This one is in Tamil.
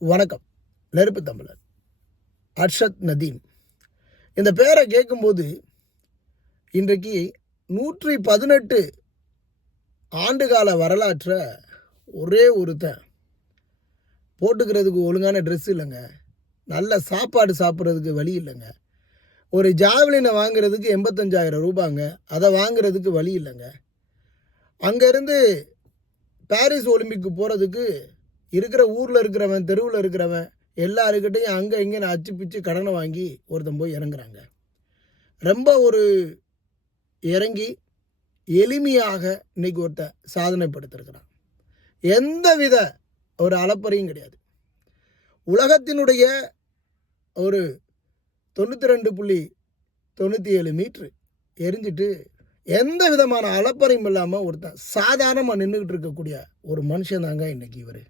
வணக்கம். நெருப்பு தமிழர் அர்ஷத் நதீம். இந்த பேரை கேட்கும்போது இன்றைக்கு 118 ஆண்டுகால வரலாற்றை ஒரே ஒருத்தன் போட்டுக்கிறதுக்கு ஒழுங்கான ட்ரெஸ் இல்லைங்க, நல்ல சாப்பாடு சாப்பிட்றதுக்கு வழி இல்லைங்க, ஒரு ஜாவலினை வாங்குறதுக்கு 85,000 ரூபாங்க, அதை வாங்குறதுக்கு வழி இல்லைங்க, அங்கேருந்து பாரிஸ் ஒலிம்பிக்கு போகிறதுக்கு இருக்கிற ஊரில் இருக்கிறவன் தெருவில் இருக்கிறவன் எல்லாருக்கிட்டையும் அங்கே இங்கே அச்சு பிச்சு கடனை வாங்கி ஒருத்தன் போய் இறங்குறாங்க. ரொம்ப ஒரு இறங்கி எளிமையாக இன்னைக்கு ஒருத்தன் சாதனைப்படுத்திருக்கிறான். எந்தவித ஒரு அலப்பறையும் கிடையாது. உலகத்தினுடைய ஒரு 92.97 மீட்ரு எரிஞ்சிட்டு எந்த விதமான அலப்பறையும் இல்லாமல் ஒருத்தன் சாதாரணமாக நின்றுக்கிட்டு இருக்கக்கூடிய ஒரு மனுஷன் தாங்க இன்னைக்கு இவர்.